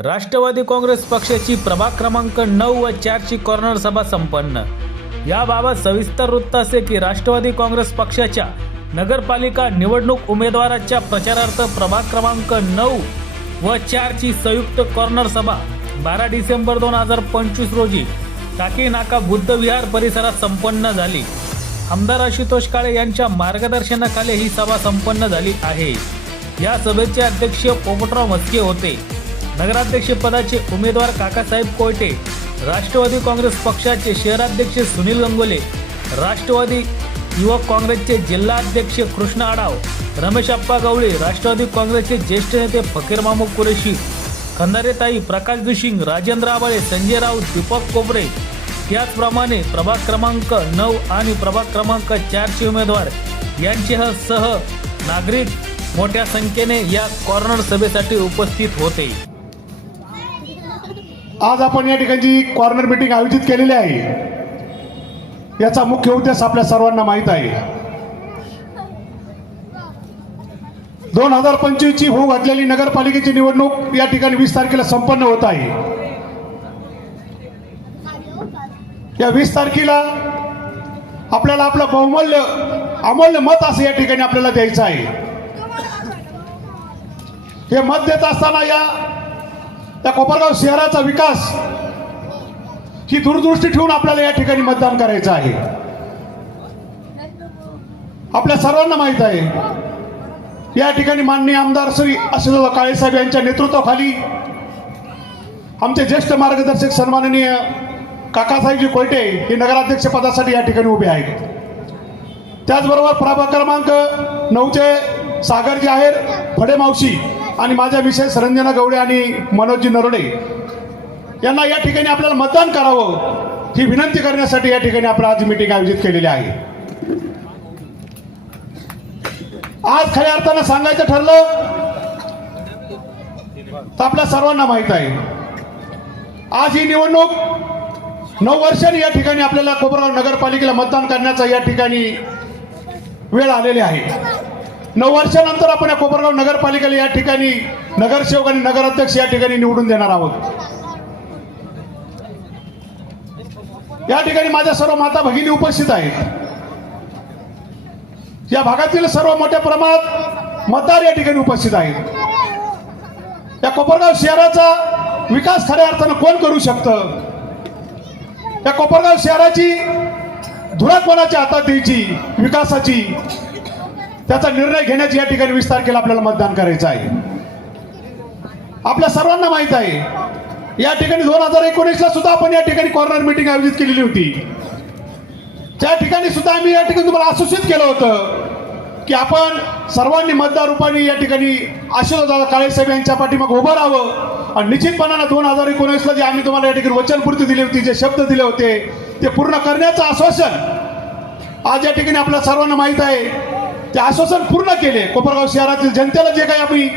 राष्ट्रवादी काँग्रेस पक्षाची प्रभाग क्रमांक 9 व 4 ची कॉर्नर सभा संपन्न। याबाबत सविस्तर वृत्त असे की राष्ट्रवादी काँग्रेस पक्षाच्या नगरपालिका निवडणूक उमेदवाराच्या प्रचारार्थ प्रभाग क्रमांक 9 व 4 ची संयुक्त कॉर्नर सभा 12 डिसेंबर 2025 रोजी टाकी नाका बुद्ध विहार परिसरात संपन्न झाली। आमदार आशुतोष काळे यांच्या मार्गदर्शनाखाली ही सभा संपन्न झाली आहे। या सभेचे अध्यक्ष पोपटराव म्हस्के होते। नगराध्यक्ष पदाचे उमेदवार काकासाहेब कोयटे, राष्ट्रवादी काँग्रेस पक्षाचे शहराध्यक्ष सुनील गंगोले, राष्ट्रवादी युवक काँग्रेसचे जिल्हाध्यक्ष कृष्ण आढाव, रमेश अप्पा गवळे, राष्ट्रवादी काँग्रेसचे ज्येष्ठ नेते फकीर मामू कुरेशी, खंदारेताई, प्रकाश दुशिंग, राजेंद्र आबाळे, संजय राऊत, दीपक कोपरे, त्याचप्रमाणे प्रभाग क्रमांक 9 आणि प्रभाग क्रमांक 4 चे उमेदवार यांच्यासह नागरिक मोठ्या संख्येने या कॉर्नर सभेसाठी उपस्थित होते। आज आपण या ठिकाणी कॉर्नर मीटिंग आयोजित केलेली आहे। याचा मुख्य उद्देश आपल्या सर्वांना माहित आहे। 2025 ची होऊ घातलेली नगरपालिकेची निवडणूक या ठिकाणी 20 तारखेला संपन्न होत आहे। या 20 तारखेला आपल्याला आपलं बहुमूल्य अमूल्य मत असं या ठिकाणी आपल्याला द्यायचं आहे। हे मत देत असताना त्या कोपरगाव शहराचा विकास ही दूरदृष्टी ठेवून आपल्याला या ठिकाणी मतदान करायचं आहे। आपल्या सर्वांना माहित आहे या ठिकाणी माननीय आमदार श्री आशुतोष काळे साहेब यांच्या नेतृत्वाखाली आमचे ज्येष्ठ मार्गदर्शक सन्माननीय काकासाहेबजी कोयटे हे नगराध्यक्ष पदासाठी या ठिकाणी उभे आहेत। त्याचबरोबर प्रभाग क्रमांक 9 चे सागरजी आहेर, फडे मावशी आणि माझ्या विशेष रंजना गवळे आणि मनोजजी नरोडे यांना या ठिकाणी आपल्याला मतदान करावं ही विनंती करण्यासाठी या ठिकाणी आपण आज मीटिंग आयोजित केलेली आहे। आज खऱ्या अर्थानं सांगायचं ठरलं तर आपल्या सर्वांना माहित आहे आज ही निवडणूक 9 वर्षांनी या ठिकाणी आपल्याला कोपरगाव नगरपालिकेला मतदान करण्याचा या ठिकाणी वेळ आलेली आहे। 9 वर्षानंतर आपण या कोपरगाव नगरपालिकेला या ठिकाणी नगरसेवक आणि नगराध्यक्ष या ठिकाणी निवडून देणार आहोत। या ठिकाणी माझ्या सर्व माता भगिनी उपस्थित आहेत। या भागातील सर्व मोठ्या प्रमाणात मतदार या ठिकाणी उपस्थित आहेत। या कोपरगाव शहराचा विकास खऱ्या अर्थानं कोण करू शकतं? या कोपरगाव शहराची धुरा कोणाच्या हातात द्यायची विकासाची त्याचा निर्णय घेण्याची या ठिकाणी 20 तारखेला आपल्याला मतदान करायचं आहे। आपल्या सर्वांना माहित आहे या ठिकाणी 2019 ला सुद्धा आपण या ठिकाणी कॉर्नर मीटिंग आयोजित केलेली होती। त्या ठिकाणी सुद्धा आम्ही या ठिकाणी तुम्हाला आश्वासित केलं होतं की आपण सर्वांनी मतदार रूपाने या ठिकाणी आशुतोष काळे साहेब यांच्या पाठीमागे उभं राहावं आणि निश्चितपणानं 2019 ला जे आम्ही तुम्हाला या ठिकाणी वचनपूर्ती दिली होती, जे शब्द दिले होते ते पूर्ण करण्याचं आश्वासन आज या ठिकाणी आपल्या सर्वांना माहित आहे ते आश्वासन पूर्ण केले। कोपरगाव शहरातील जनतेला जे काही आम्ही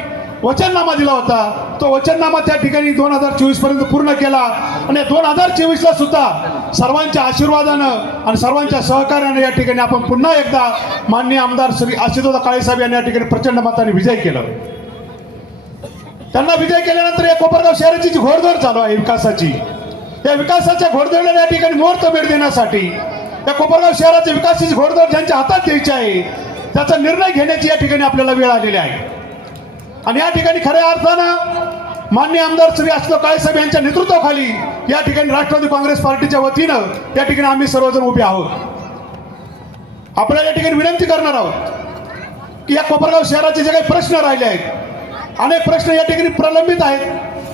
वचननामा दिला होता तो वचननामा त्या ठिकाणी 2024 पर्यंत पूर्ण केला आणि 2024 ला सुद्धा सर्वांच्या आशीर्वादानं आणि सर्वांच्या सहकार्याने या ठिकाणी आपण पुन्हा एकदा माननीय आमदार श्री आशुतोष काळे साहेब यांनी या ठिकाणी प्रचंड मताने विजय केलं। त्यांना विजय केल्यानंतर या कोपरगाव शहराची जी घोडदौड चालू आहे विकासाची, या विकासाच्या घोडदौडीला या ठिकाणी मुहूर्तमेढ देण्यासाठी या कोपरगाव शहराच्या विकासाची घोडदौड ज्यांच्या हातात द्यायची आहे त्याचा निर्णय घेण्याची या ठिकाणी आपल्याला वेळ आलेली आहे। आणि या ठिकाणी खऱ्या अर्थानं माननीय आमदार श्री आशुतोष काळे साहेब यांच्या नेतृत्वाखाली या ठिकाणी राष्ट्रवादी काँग्रेस पार्टीच्या वतीनं या ठिकाणी आम्ही सर्वजण उभे आहोत। आपल्याला या ठिकाणी विनंती करणार आहोत की या कोपरगाव शहराचे जे काही प्रश्न राहिले आहेत, अनेक प्रश्न या ठिकाणी प्रलंबित आहेत,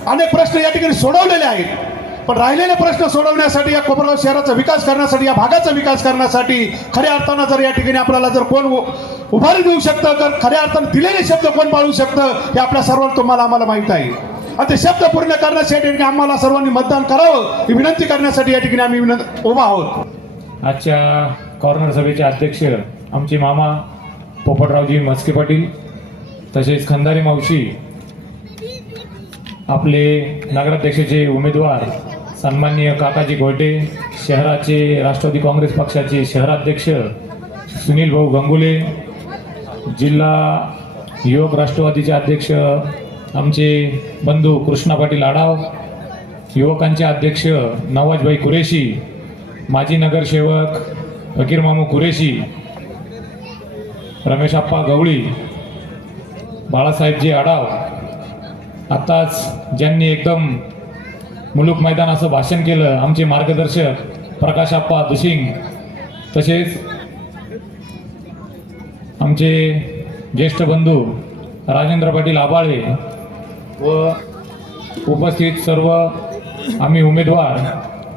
अनेक प्रश्न या ठिकाणी सोडवलेले आहेत, पण राहिलेले प्रश्न सोडवण्यासाठी या कोपरगाव शहराचा विकास करण्यासाठी या भागाचा विकास करण्यासाठी खऱ्या अर्थानं जर या ठिकाणी आपल्याला जर कोण उभारी देऊ शकतं तर खऱ्या अर्थानं दिलेले शब्द कोण पाळू शकतं हे आपल्या सर्वांना तुम्हाला आम्हाला माहित आहे। आणि ते शब्द पूर्ण करण्यासाठी आम्हाला सर्वांनी मतदान करावं ही विनंती करण्यासाठी या ठिकाणी आम्ही उभा आहोत। आजच्या कॉर्नर सभेचे अध्यक्ष आमचे मामा पोपटरावजी म्हस्के पाटील, तसेच खंदारी मावशी, आपले नगराध्यक्षाचे उमेदवार सन्माननीय काकाजी कोयटे, शहराचे राष्ट्रवादी काँग्रेस पक्षाचे शहराध्यक्ष सुनील भाऊ गंगुले, जिल्हा युवक राष्ट्रवादीचे अध्यक्ष आमचे बंधू कृष्णा पाटील आढाव, युवकांचे अध्यक्ष नवाजभाई कुरेशी, माजी नगरसेवक फकीर मामू कुरेशी, रमेश आप्पा गवळी, बाळासाहेबजी आढाव, आत्ताच ज्यांनी एकदम मुलूक मैदान असं भाषण केलं आमचे मार्गदर्शक प्रकाश आप्पा दुसिंग, तसेच आमचे ज्येष्ठ बंधू राजेंद्र पाटील आबाळे व उपस्थित सर्व आम्ही उमेदवार,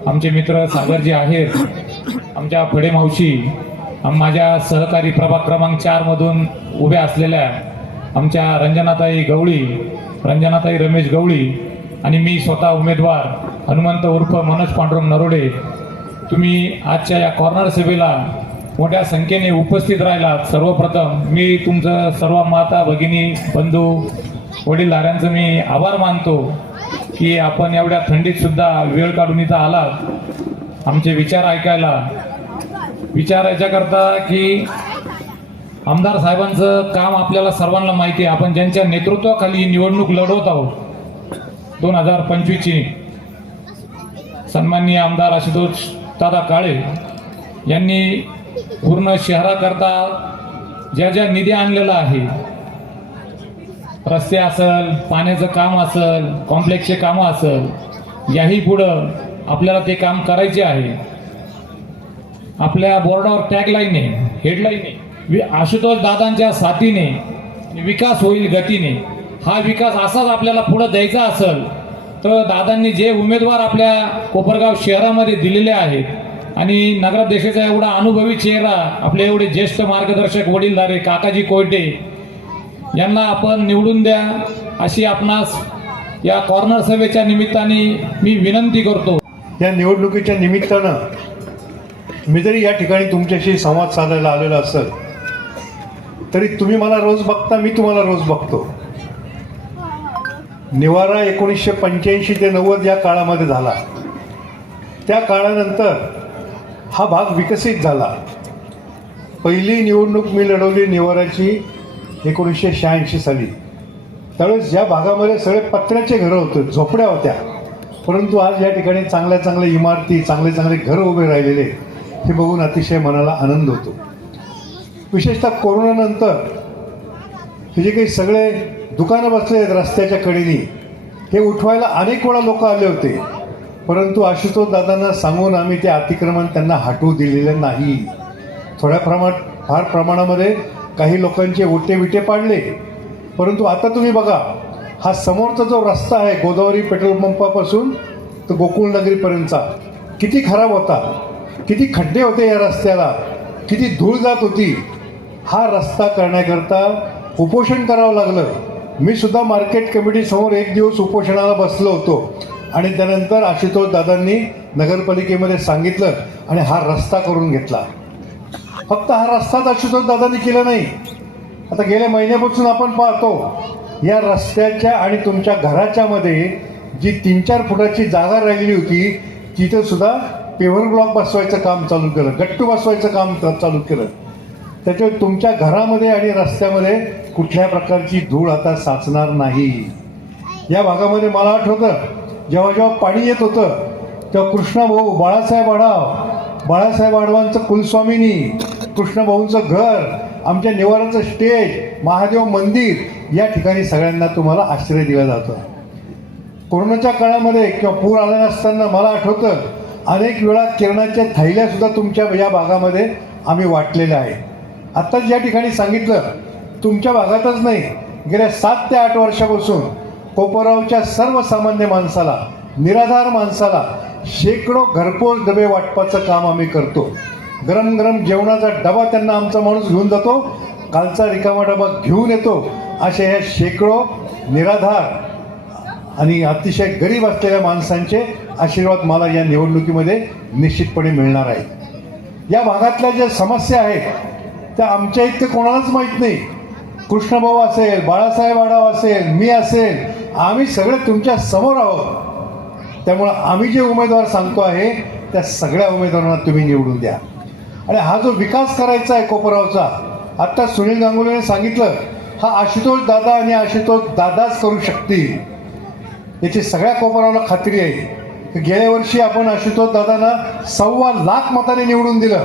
आमचे मित्र सागरजी आहेत, आमच्या फडे मावशी, माझ्या सहकारी प्रभाग क्रमांक 4 मधून उभ्या असलेल्या आमच्या रंजनाताई गवळी, रंजनाताई रमेश गवळी आणि मी स्वतः उमेदवार हनुमंत उर्फ मनोज पांडुरंग नरोडे, तुम्ही आजच्या या कॉर्नर सभेला मोठ्या संख्येने उपस्थित राहिलात. सर्वप्रथम मी तुमचं सर्व माता भगिनी बंधू वडीलधाऱ्यांचं मी आभार मानतो की आपण एवढ्या थंडीत सुद्धा वेळ काढून इथं आलात आमचे विचार ऐकायला. विचार याच्याकरता की आमदार साहेबांचं काम आपल्याला सर्वांना माहिती आहे. आपण ज्यांच्या नेतृत्वाखाली निवडणूक लढवत आहोत 2025ची, सन्माननीय आमदार आशुतोष दादा काळे यांनी पूर्ण शहराकरता ज्या ज्या निधी आणलेला आहे, रस्ते असेल, पाण्याचं काम असेल, कॉम्प्लेक्सचे कामं असेल, याही पुढं आपल्याला ते काम करायचे आहे. आपल्या बोर्डावर टॅगलाईन आहे, हेडलाईन आहे, आशुतोष दादांच्या साथीने विकास होईल गतीने. हा विकास असाच आपल्याला पुढे द्यायचा असेल तर दादांनी जे उमेदवार आपल्या कोपरगाव शहरामध्ये दिलेले आहेत आणि नगराध्यक्षाचा एवढा अनुभवी चेहरा, आपले एवढे ज्येष्ठ मार्गदर्शक वडीलधारे काकाजी कोयटे यांना आपण निवडून द्या अशी आपणास या कॉर्नर सभेच्या निमित्ताने मी विनंती करतो. या निवडणुकीच्या निमित्तानं मी जरी या ठिकाणी तुमच्याशी संवाद साधायला आलेलो असेल तरी तुम्ही मला रोज बघता, मी तुम्हाला रोज बघतो. निवारा 1985 ते 90 या काळामध्ये झाला. त्या काळानंतर हा भाग विकसित झाला. पहिली निवडणूक मी लढवली निवाराची 1986 साली. त्यावेळेस या भागामध्ये सगळे पत्र्याचे घरं होते, झोपड्या होत्या, परंतु आज या ठिकाणी चांगल्या चांगल्या इमारती, चांगले चांगले घरं उभे राहिलेले, हे बघून अतिशय मनाला आनंद होतो. विशेषतः कोरोनानंतर हे जे काही सगळे दुकानं बसले आहेत रस्त्याच्या कडेनी, हे उठवायला अनेक वेळा लोक आले होते, परंतु आशुतोष दादांना सांगून आम्ही ते अतिक्रमण त्यांना हटवू दिलेलं नाही. थोड्या फार प्रमाणामध्ये काही लोकांचे ओटे विटे पाडले, परंतु आता तुम्ही बघा, हा समोरचा जो रस्ता आहे गोदावरी पेट्रोल पंपापासून तर गोकुळनगरीपर्यंतचा किती खराब होता, किती खड्डे होते या रस्त्याला, किती धूळ जात होती. हा रस्ता करण्याकरता उपोषण करावं लागलं. मी सुद्धा मार्केट कमिटीसमोर एक दिवस उपोषणाला बसलो होतो आणि त्यानंतर आशुतोष दादांनी नगरपालिकेमध्ये सांगितलं आणि हा रस्ता करून घेतला. फक्त हा रस्ताच आशुतोष दादांनी केला नाही. आता गेल्या महिन्यापासून आपण पाहतो या रस्त्याच्या आणि तुमच्या घराच्या मध्ये जी 3-4 फुटाची जागा राहिलेली होती तिथं सुद्धा पेव्हर ब्लॉक बसवायचं काम चालू केलं, गट्टू बसवायचं काम चालू केलं. त्याच्यावर तुमच्या घरामध्ये आणि रस्त्यामध्ये कुठल्या प्रकारची धूळ आता साचणार नाही. या भागामध्ये मला आठवतं जेव्हा जेव्हा पाणी येत होतं तेव्हा कृष्णाभाऊ, बाळासाहेब आडवांचं कुलस्वामिनी, कृष्णभाऊंचं घर, आमच्या निवाराचं स्टेज, महादेव मंदिर या ठिकाणी सगळ्यांना तुम्हाला आश्रय दिला जातं. कोरोनाच्या काळामध्ये किंवा पूर आला नसताना मला आठवतं अनेक वेळा किरणाच्या थैल्यासुद्धा तुमच्या या भागामध्ये आम्ही वाटलेल्या आहे. आत्ताच या ठिकाणी सांगितलं, तुमच्या भागातच नाही, गेल्या 7 ते 8 वर्षापासून कोपरगावच्या सर्वसामान्य माणसाला, निराधार माणसाला शेकडो घरपोच डबे वाटपाचं काम आम्ही करतो. गरम गरम जेवणाचा डबा त्यांना आमचा माणूस घेऊन जातो, कालचा रिकामा डबा घेऊन येतो. अशा ह्या शेकडो निराधार आणि अतिशय गरीब असलेल्या माणसांचे आशीर्वाद मला या निवडणुकीमध्ये निश्चितपणे मिळणार आहे. या भागातल्या ज्या समस्या आहेत त्या आमच्या इतके कोणालाच माहीत नाही. कृष्णभाऊ असेल, बाळासाहेब आढाव असेल, मी असेल, आम्ही सगळे तुमच्या समोर आहोत. त्यामुळं आम्ही जे उमेदवार सांगतो आहे त्या सगळ्या उमेदवारांना तुम्ही निवडून द्या. आणि हा जो विकास करायचा आहे कोपरगावचा, आत्ता सुनील गांगुलीने सांगितलं, हा आशुतोष दादा आणि आशुतोष दादाच करू शकतील याची सगळ्या कोपराला खात्री आहे. गेल्या वर्षी आपण आशुतोष दादांना 1.25 लाख मताने निवडून दिलं.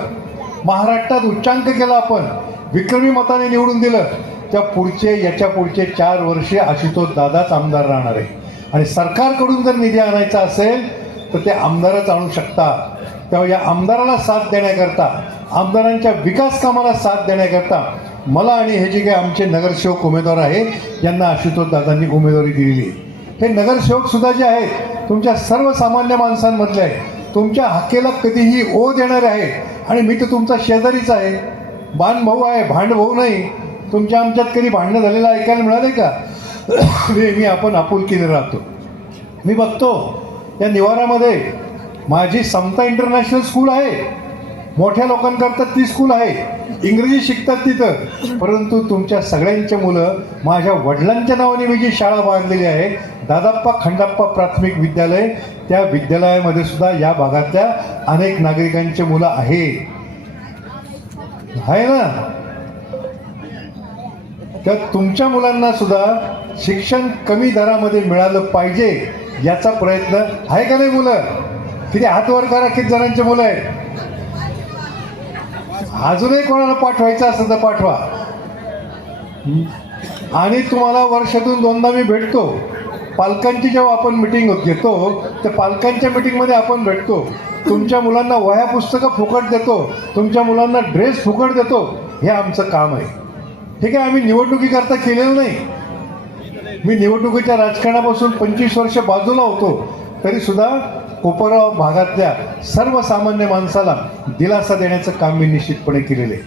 महाराष्ट्रात उच्चांक केला, आपण विक्रमी मताने निवडून दिलं. याच्या पुढचे 4 वर्षे आशुतोष दादाच आमदार राहणार आहे. आणि सरकारकडून जर निधी आणायचा असेल तर ते आमदारच आणू शकतात. तेव्हा या आमदाराला साथ देण्याकरता, आमदारांच्या विकास कामाला साथ देण्याकरता मला आणि हे जे काही आमचे नगरसेवक उमेदवार आहेत यांना आशुतोष दादांनी उमेदवारी दिलेली आहे. हे नगरसेवक सुद्धा जे आहेत तुमच्या सर्वसामान्य माणसांमधले आहेत, तुमच्या हक्केला कधीही ओ देणारे आहेत. आणि मी तर तुमचा शेजारीच आहे, बाण भाऊ आहे, भांड भाऊ नाही. तुमच्या आमच्यात कधी भांडणं झालेलं ऐकायला मिळाले का? मी आपण आपुलकीने राहतो. मी बघतो या निवारामध्ये माझी समता इंटरनॅशनल स्कूल आहे, मोठ्या लोकांकरता ती स्कूल आहे, इंग्रजी शिकतात तिथं. परंतु तुमच्या सगळ्यांची मुलं माझ्या वडिलांच्या नावाने मी जी शाळा बांधलेली आहे, दादाप्पा खंडाप्पा प्राथमिक विद्यालय, त्या विद्यालयामध्ये सुद्धा या भागातल्या अनेक नागरिकांची मुलं आहे ना. तर तुमच्या मुलांना सुद्धा शिक्षण कमी दरामध्ये मिळालं पाहिजे याचा प्रयत्न आहे का नाही? मुलं किती हात वर करा, किती जणांचे मुलं आहेत? अजूनही कोणाला पाठवायचं असेल तर पाठवा. आणि तुम्हाला वर्षातून 2दा मी भेटतो. पालकांची जेव्हा आपण मिटिंग घेतो त्या पालकांच्या मिटिंगमध्ये आपण भेटतो. तुमच्या मुलांना वह्या पुस्तकं फुकट देतो, तुमच्या मुलांना ड्रेस फुकट देतो. हे आमचं काम आहे. ठीक आहे, आम्ही निवडणुकीकरता केलेलं नाही. मी निवडणुकीच्या राजकारणापासून 25 वर्ष बाजूला होतो, तरीसुद्धा कोपरगाव भागातल्या सर्वसामान्य माणसाला दिलासा देण्याचं काम मी निश्चितपणे केलेलं आहे.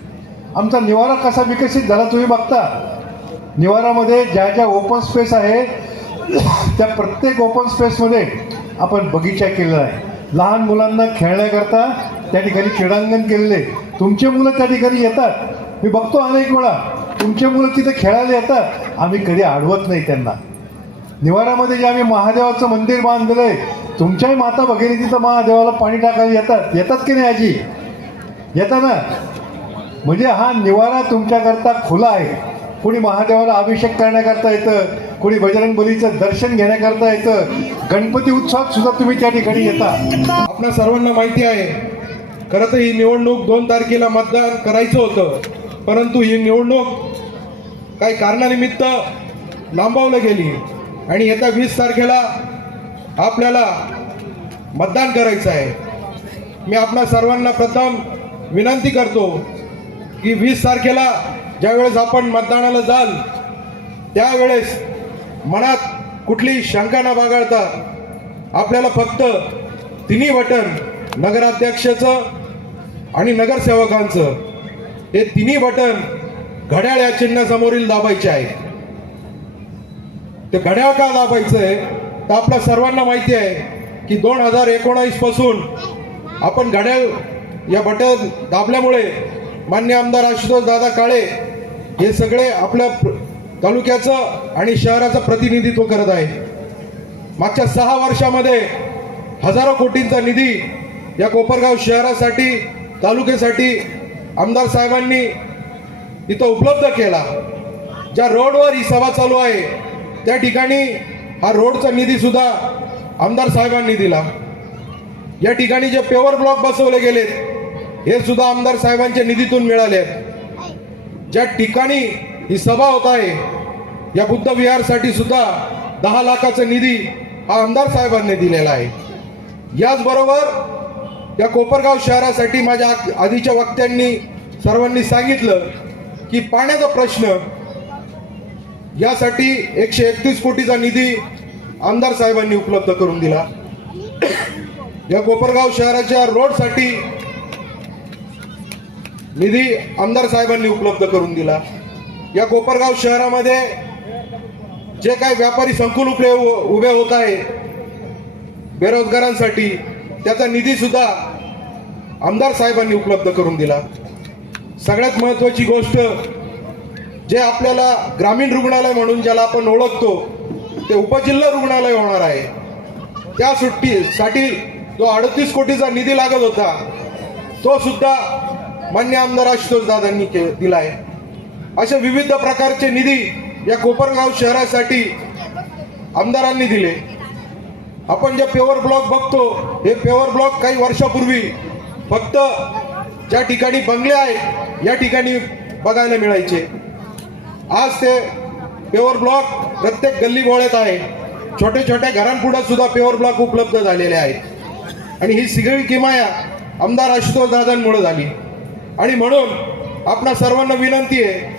आमचा निवारा कसा विकसित झाला तुम्ही बघता. निवारामध्ये ज्या ज्या ओपन स्पेस आहे त्या प्रत्येक ओपन स्पेसमध्ये आपण बगीचा केलेला आहे. लहान मुलांना खेळण्याकरता त्या ठिकाणी क्रीडांगण केलेले. तुमचे मुलं त्या ठिकाणी येतात, मी बघतो अनेक वेळा तुमचे मुलं तिथे खेळायला येतात. आम्ही कधी अडवत नाही त्यांना. निवारामध्ये जे आम्ही महादेवाचं मंदिर बांधलेलं आहे, तुमच्याही माता भगिनी तिथं महादेवाला पाणी टाकायला येतात की नाही? आजी येतात ना. म्हणजे हा निवारा तुमच्याकरता खुला आहे. कोणी महादेवाला अभिषेक करण्याकरता येतं, कोणी बजरंग बलीचं दर्शन घेण्याकरता येतं. गणपती उत्सवात सुद्धा तुम्ही त्या ठिकाणी येता. आपल्या सर्वांना माहिती आहे, खरं तर ही निवडणूक 2 तारखेला मतदान करायचं होतं, परंतु ही निवडणूक काही कारणानिमित्त लांबवली गेली आणि येत्या 20 तारखेला आपल्याला मतदान करायचं आहे. मी आपल्या सर्वांना प्रथम विनंती करतो की 20 तारखेला ज्यावेळेस आपण मतदानाला जाल त्यावेळेस मनात कुठली शंका न बाळगता आपल्याला फक्त तिन्ही बटन, नगराध्यक्षाचं आणि नगरसेवकांचं, हे तिन्ही बटन घड्याळ या चिन्हासमोरील दाबायचे आहे. ते घड्याळ का दाबायचं आहे तर आपल्या सर्वांना माहिती आहे की 2019 पासून आपण घड्याळ या बटन दाबल्यामुळे मान्य आमदार आशुतोष दादा काळे हे सगळे आपल्या तालुक्याचं आणि शहराचं प्रतिनिधित्व करत आहे. मागच्या 6 वर्षामध्ये हजारो कोटींचा निधी या कोपरगाव शहरासाठी, तालुक्यासाठी आमदार साहेबांनी इथं उपलब्ध केला. ज्या रोडवर ही सभा चालू आहे त्या ठिकाणी हा रोडचा निधी सुद्धा आमदार साहेबांनी दिला. या ठिकाणी जे पेवर ब्लॉक बसवले गेलेत हे सुद्धा आमदार साहेबांच्या निधीतून मिळाले. ज्या ठिकाणी ही सभा होत आहे या बुद्ध विहारसाठी सुद्धा 10 लाखाचा निधी हा आमदार साहेबांनी दिलेला आहे. याचबरोबर या कोपरगाव शहरासाठी माझ्या आधीच्या वक्त्यांनी सर्वांनी सांगितलं की पाण्याचा प्रश्न, यासाठी 131 कोटीचा निधी आमदार साहेबांनी उपलब्ध करून दिला. या कोपरगाव शहराच्या रोडसाठी निधी आमदार साहेबांनी उपलब्ध करून दिला. या कोपरगाव शहरामध्ये जे काही व्यापारी संकुल उभे होत आहे बेरोजगारांसाठी, त्याचा निधी सुद्धा आमदार साहेबांनी उपलब्ध करून दिला. सगळ्यात महत्त्वाची गोष्ट, जे आपल्याला ग्रामीण रुग्णालय म्हणून ज्याला आपण ओळखतो ते उपजिल्हा रुग्णालय होणार आहे. त्या साठी जो 38 कोटीचा निधी लागत होता तो सुद्धा मान्य आमदार आशुतोष दादांनी दिला आहे. अशा विविध प्रकारचे निधी या कोपरगाव शहरासाठी आमदारांनी दिले. आपण जे पेवर ब्लॉक बघतो, हे पेवर ब्लॉक काही वर्षापूर्वी फक्त ज्या ठिकाणी बंगले आहेत या ठिकाणी बघायला मिळायचे. आज ते पेवर ब्लॉक प्रत्येक गल्लीबोळ्यात आहे. छोट्या छोट्या घरांपुढे सुद्धा पेवर ब्लॉक उपलब्ध झालेले आहेत आणि ही सगळी किमया आमदार आशुतोष दादांमुळे झाली. आणि म्हणून आपणा सर्वांना विनंती आहे,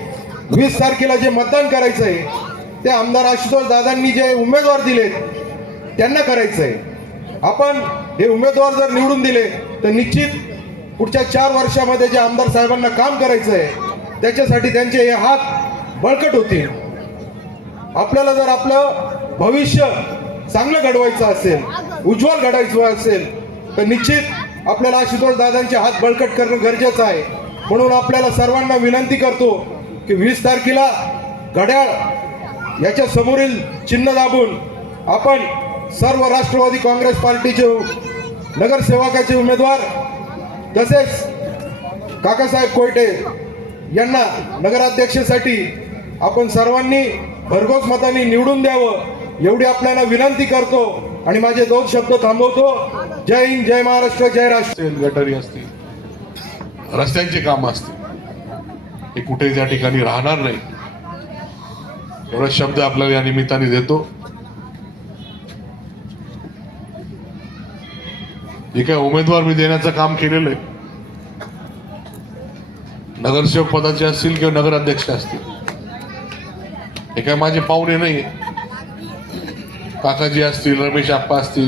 20 तारखेला जे मतदान करायचं आहे ते आमदार आशुतोष दादांनी जे उमेदवार दिलेत त्यांना करायचं आहे. आपण हे उमेदवार जर निवडून दिले तर निश्चित पुढच्या 4 वर्षामध्ये जे आमदार साहेबांना काम करायचं आहे त्याच्यासाठी त्यांचे हे हात बळकट होतील. आपल्याला जर आपलं भविष्य चांगलं घडवायचं असेल, उज्ज्वल घडवायचं असेल तर निश्चित आपल्याला आशुतोष दादांचे हात बळकट करणं गरजेचं आहे. म्हणून आपल्याला सर्वांना विनंती करतो की 20 तारखेला घड्याळ याच्या समोरील चिन्ह दाबून आपण सर्व राष्ट्रवादी काँग्रेस पार्टीचे नगरसेवकाचे उमेदवार तसेच काकासाहेब कोयटे यांना नगराध्यक्षासाठी आपण सर्वांनी भरघोस मतांनी निवडून द्यावं एवढी आपल्याला विनंती करतो आणि माझे 2 शब्द थांबवतो. जय हिंद, जय महाराष्ट्र, जय राष्ट्र. गटारी असतील, रस्त्यांची कामं असतील, हे कुठे त्या ठिकाणी राहणार नाही एवढा शब्द आपल्याला या निमित्ताने देतो. जे काय उमेदवार मी देण्याचं काम केलेलं आहे, नगरसेवक पदाचे असतील किंवा नगराध्यक्ष असतील, हे काय माझे पाहुणे नाही. काकाजी असतील, रमेश आप्पा असतील,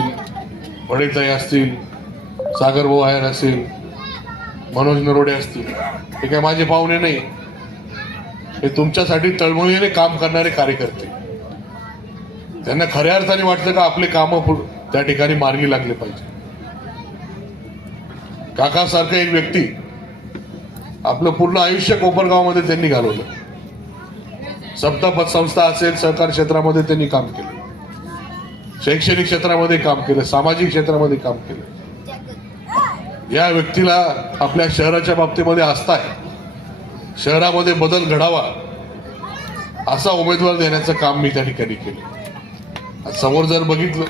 वडेताई असतील, सागर भाऊ आहेर असतील, मनोज नरोडे असतील, हे काय माझे पाहुणे नाही. हे तुमच्यासाठी तळमळीने काम करणारे कार्यकर्ते. त्यांना खऱ्या अर्थाने वाटतं का आपले कामं त्या ठिकाणी मार्गी लागले पाहिजे. काकासारखं एक व्यक्ती आपलं पूर्ण आयुष्य कोपरगावमध्ये त्यांनी घालवलं. सप्ता पतसंस्था असेल, सहकार क्षेत्रामध्ये त्यांनी काम केलं, शैक्षणिक क्षेत्रामध्ये काम केलं, सामाजिक क्षेत्रामध्ये काम केलं. या व्यक्तीला आपल्या शहराच्या बाबतीमध्ये आस्था आहे. शहरामध्ये बदल घडावा असा उमेदवार देण्याचं काम मी त्या ठिकाणी केलं. समोर जर बघितलं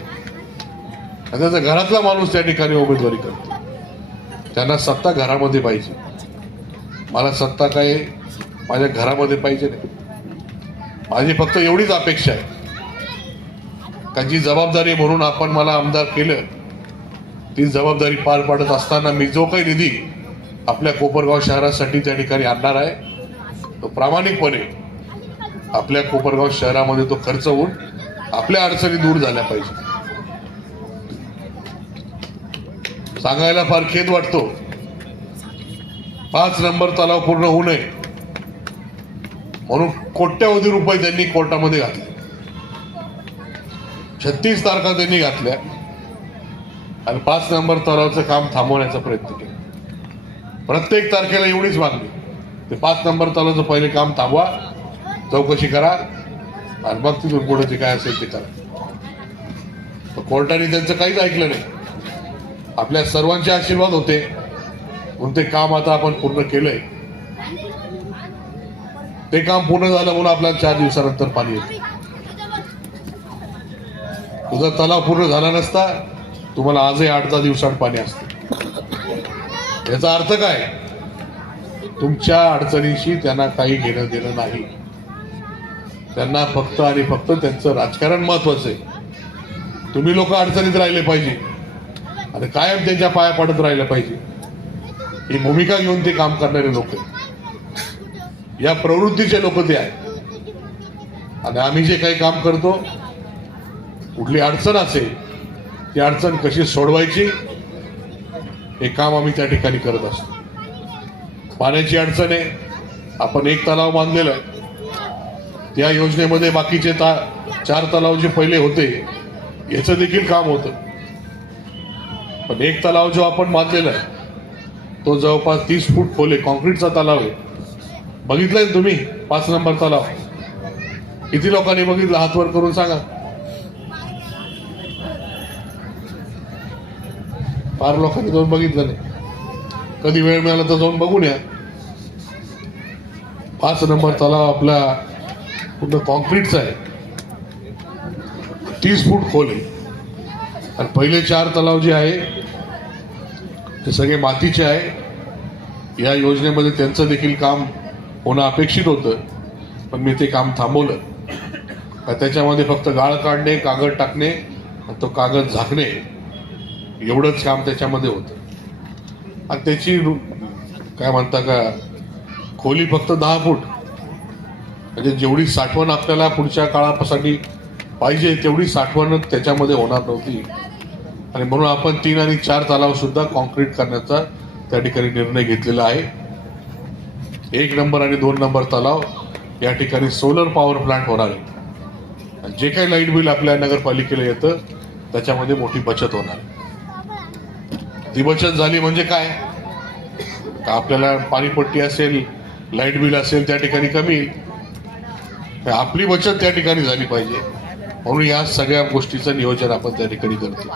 तर त्याचा घरातला माणूस त्या ठिकाणी उमेदवारी करतो. त्यांना सत्ता घरामध्ये पाहिजे. मला सत्ता काय माझ्या घरामध्ये पाहिजे नाही. माझी फक्त एवढीच अपेक्षा आहे का जी जबाबदारी म्हणून आपण मला आमदार केलं, ती जबाबदारी पार पाडत असताना मी जो काही निधी आपल्या कोपरगाव शहरासाठी त्या ठिकाणी आणणार आहे तो प्रामाणिकपणे आपल्या कोपरगाव शहरामध्ये तो खर्च होऊन आपल्या अडचणी दूर झाल्या पाहिजे. सांगायला फार खेद वाटतो, 5 नंबर तलाव पूर्ण होऊ नये म्हणून कोट्यवधी रुपये त्यांनी कोर्टामध्ये घातले. 36 तारखा त्यांनी घातल्या आणि 5 नंबर तलावाचं काम थांबवण्याचा प्रयत्न केला. प्रत्येक तारखेला एवढीच मागणी, ते 5 नंबर तलावाचं पहिले काम थांबवा, चौकशी करा आणि मग तिथून पुढे जे काय असेल ते करा. तर कोर्टाने त्यांचं काहीच ऐकलं नाही. आपल्या सर्वांचे आशीर्वाद होते म्हणून ते काम आता आपण पूर्ण केलंय. ते काम पूर्ण झालं म्हणून आपल्याला 4 दिवसानंतर पाणी येतं. तुझा तलाव पूर्ण झाला नसता तुम्हाला आजही 8-10 दिवसात पाणी असतं. याचा अर्थ काय? तुमच्या अडचणीशी त्यांना काही घेणं देणं नाही. त्यांना फक्त आणि फक्त त्यांचं राजकारण महत्वाचं आहे. तुम्ही लोक अडचणीत राहिले पाहिजे आणि कायम त्यांच्या पाया पडत राहिलं पाहिजे, ही भूमिका घेऊन ते काम करणारे लोक, या प्रवृत्तीचे लोक ते आहेत. आणि आम्ही जे काही काम करतो, कुठली अडचण असेल ती अडचण कशी सोडवायची हे काम आम्ही त्या ठिकाणी करत असतो. पाण्याची अडचण आहे, आपण 1 तलाव बांधलेला आहे. त्या योजनेमध्ये बाकीचे 4 तलाव जे पहिले होते याचं देखील काम होतं. पण 1 तलाव जो आपण बांधलेला आहे तो जवळपास 30 फूट खोल आहे, कॉन्क्रीटचा तलाव आहे. बघितलंय तुम्ही 5 नंबर तलाव? किती लोकांनी बघितलं? हात वर करून सांगा. फार लोकांनी जाऊन बघितलं नाही. कधी वेळ मिळाला तर जाऊन बघून या. 5 नंबर तलाव आपला पूर्ण कॉन्क्रीटचा आहे, 30 फूट खोल आहे. आणि पहिले 4 तलाव जे आहे ते सगळे मातीचे आहे. या योजनेमध्ये त्यांचं देखील काम होणं अपेक्षित होतं, पण मी ते काम थांबवलं. त्याच्यामध्ये फक्त गाळ काढणे, कागद टाकणे आणि तो कागद झाकणे एवढंच काम त्याच्यामध्ये होतं. आणि त्याची काय म्हणता का खोली फक्त 10 फूट, म्हणजे जेवढी साठवण आपल्याला पुढच्या काळासाठी पाहिजे तेवढी साठवण त्याच्यामध्ये होणार नव्हती. आणि म्हणून आपण 3 आणि 4 तलाव सुद्धा कॉन्क्रीट करण्याचा त्या ठिकाणी निर्णय घेतलेला आहे. 1 नंबर आणि 2 नंबर तलाव या ठिकाणी सोलर पॉवर प्लांट होणार आहे. आणि जे काही लाईट बिल आपल्या नगरपालिकेला येतं त्याच्यामध्ये मोठी बचत होणार आहे. ती बचत झाली म्हणजे काय, का आपल्याला पाणीपट्टी असेल, लाईट बिल असेल त्या ठिकाणी कमी येईल. आपली बचत त्या ठिकाणी झाली पाहिजे, म्हणून या सगळ्या गोष्टीचं नियोजन आपण त्या ठिकाणी करतो.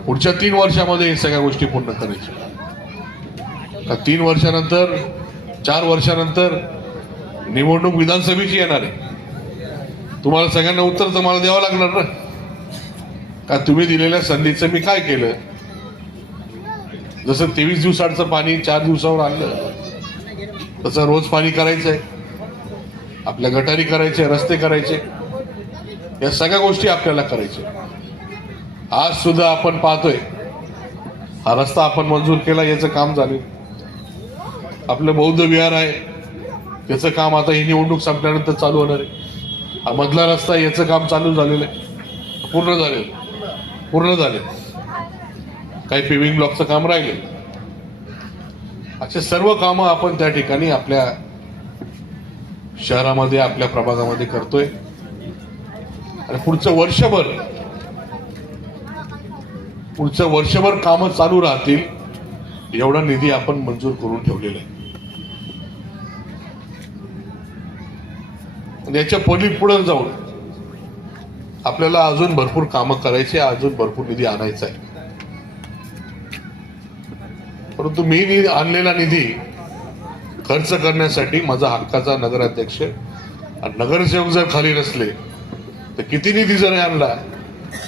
पुढच्या 3 वर्षामध्ये हे सगळ्या गोष्टी पूर्ण करायच्या. 3 वर्षानंतर 4 वर्षानंतर निवडणूक विधानसभेची येणार आहे. तुम्हाला सगळ्यांना उत्तर तर मला द्यावं लागणार ना, का तुम्ही दिलेल्या संधीचं मी काय केलं. जसं 23 दिवसाचं पाणी 4 दिवसावर आणलं तसं रोज पाणी करायचंय, आपल्या गटारी करायचे, रस्ते करायचे, या सगळ्या गोष्टी आपल्याला करायच्या. आज सुद्धा आपण पाहतोय हा रस्ता आपण मंजूर केला, याचं काम झाले. आपलं बौद्ध विहार आहे त्याचं काम आता ही निवडणूक संपल्यानंतर चालू होणार आहे. हा मधला रस्ता याचं काम चालू झालेलं आहे, पूर्ण झाले. काही पेव्हिंग ब्लॉकचं काम राहिले. असे सर्व कामं आपण त्या ठिकाणी आपल्या शहरामध्ये, आपल्या प्रभागामध्ये करतोय. आणि पुढचं वर्षभर कामं चालू राहतील एवढा निधी आपण मंजूर करून ठेवलेला आहे. याच्या पुढे जाऊन आपल्याला अजून भरपूर कामं करायची, अजून भरपूर निधी आणायचा आहे. परंतु मी आणलेला निधी खर्च करण्यासाठी माझा हक्काचा नगराध्यक्ष आणि नगरसेवक जर खाली नसले तर किती निधी जर आणला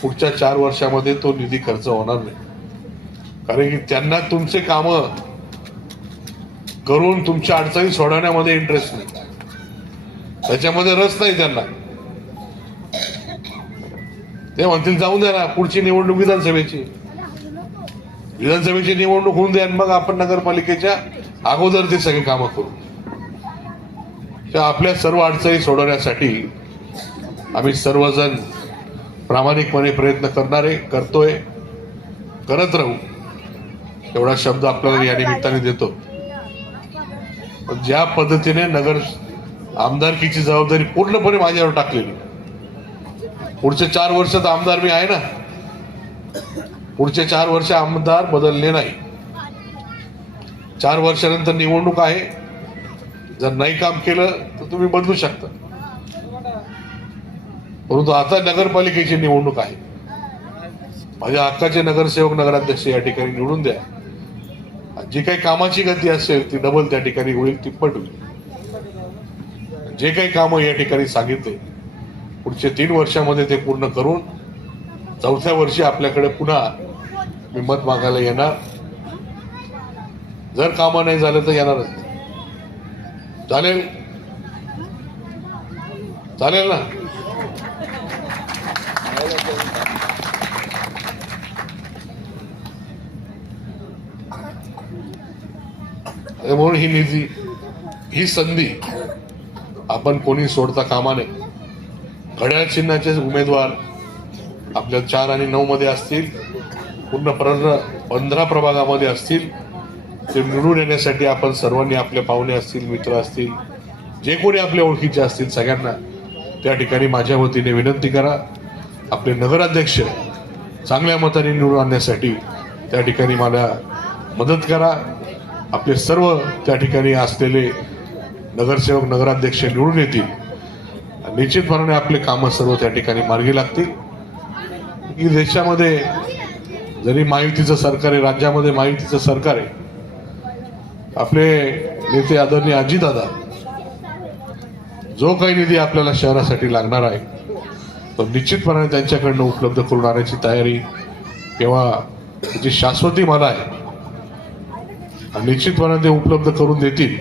पुढच्या 4 वर्षामध्ये तो निधी खर्च होणार नाही. कारण की त्यांना तुमचे कामं करून तुमच्या अडचणी सोडवण्यामध्ये इंटरेस्ट नाही, त्याच्यामध्ये रस नाही त्यांना. ते म्हणतील जाऊन द्या ना, पुढची निवडणूक विधानसभेची निवडणूक होऊन द्या, मग आपण नगरपालिकेच्या अगोदर ते सगळे कामं करू. आपल्या सर्व अडचणी सोडवण्यासाठी आम्ही सर्वजण प्रामाणिकपणे प्रयत्न करतोय, करत राहू, एवढा शब्द आपल्याला या निमित्ताने देतो. ज्या पद्धतीने आमदारकीची जबाबदारी पूर्णपणे माझ्यावर टाकलेली, पुढचे 4 वर्ष तर आमदार मी आहे ना, पुढचे 4 वर्ष आमदार बदलले नाही. 4 वर्षानंतर निवडणूक आहे, जर नाही काम केलं तर तुम्ही बदलू शकता. परंतु आता नगरपालिकेची निवडणूक आहे, माझ्या हक्काचे नगरसेवक नगराध्यक्ष या ठिकाणी निवडून द्या. जी काही कामाची गती असेल ती डबल त्या ठिकाणी होईल, तिप्पट होईल. जे काही कामं या ठिकाणी सांगितले पुढच्या 3 वर्षामध्ये ते पूर्ण करून 4थ्या वर्षी आपल्याकडे पुन्हा मी मत मागायला येणार. जर कामं नाही झालं तर येणारच नाही. चालेल ना. म्हणून ही संधी आपण कोणी सोडता कामा नये. घड्याळ चिन्हाचे उमेदवार आपल्या 4 आणि 9 मध्ये असतील, पूर्ण 15 प्रभागामध्ये असतील. ते निवडून येण्यासाठी आपण सर्वांनी, आपले पाहुणे असतील, मित्र असतील, जे कोणी आपल्या ओळखीचे असतील, सगळ्यांना त्या ठिकाणी माझ्या वतीने विनंती करा. आपले नगराध्यक्ष चांगल्या मताने निवडून आणण्यासाठी त्या ठिकाणी मला मदत करा. आपले सर्व त्या ठिकाणी असलेले नगरसेवक नगराध्यक्ष निवडून येतील, निश्चितपणाने आपले कामं सर्व त्या ठिकाणी मार्गी लागतील. की देशामध्ये जरी महायुतीचं सरकार आहे, राज्यामध्ये महायुतीचं सरकार आहे, आपले नेते आदरणीय अजितदादा जो काही निधी आपल्याला शहरासाठी लागणार आहे तो निश्चितपणाने त्यांच्याकडनं उपलब्ध करून आणण्याची तयारी किंवा जी शाश्वती मला आहे निश्चितपणे ते उपलब्ध करून देतील.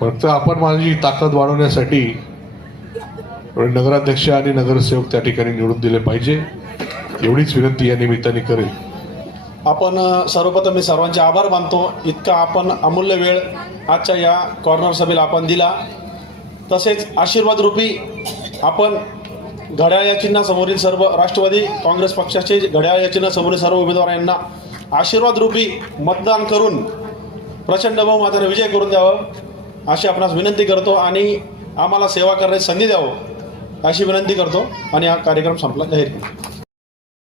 फक्त आपण माझी ताकद वाढवण्यासाठी नगराध्यक्ष आणि नगरसेवक त्या ठिकाणी निवडून दिले पाहिजे एवढीच विनंती या निमित्ताने करेल. आपण सर्वप्रथम मी सर्वांचे आभार मानतो. इतका आपण अमूल्य वेळ आजच्या या कॉर्नर सभेला आपण दिला. तसेच आशीर्वाद रूपी आपण घड्याळ या चिन्हासमोरील सर्व राष्ट्रवादी काँग्रेस पक्षाचे घड्याळ या चिन्हासमोरील सर्व उमेदवारांना आशीर्वाद रूपी मतदान करून प्रचंड बहुमताने विजय करून द्यावं अशी आपणास विनंती करतो आणि आम्हाला सेवा करण्याची संधी द्यावं अशी विनंती करतो आणि हा कार्यक्रम संपला. जाहीर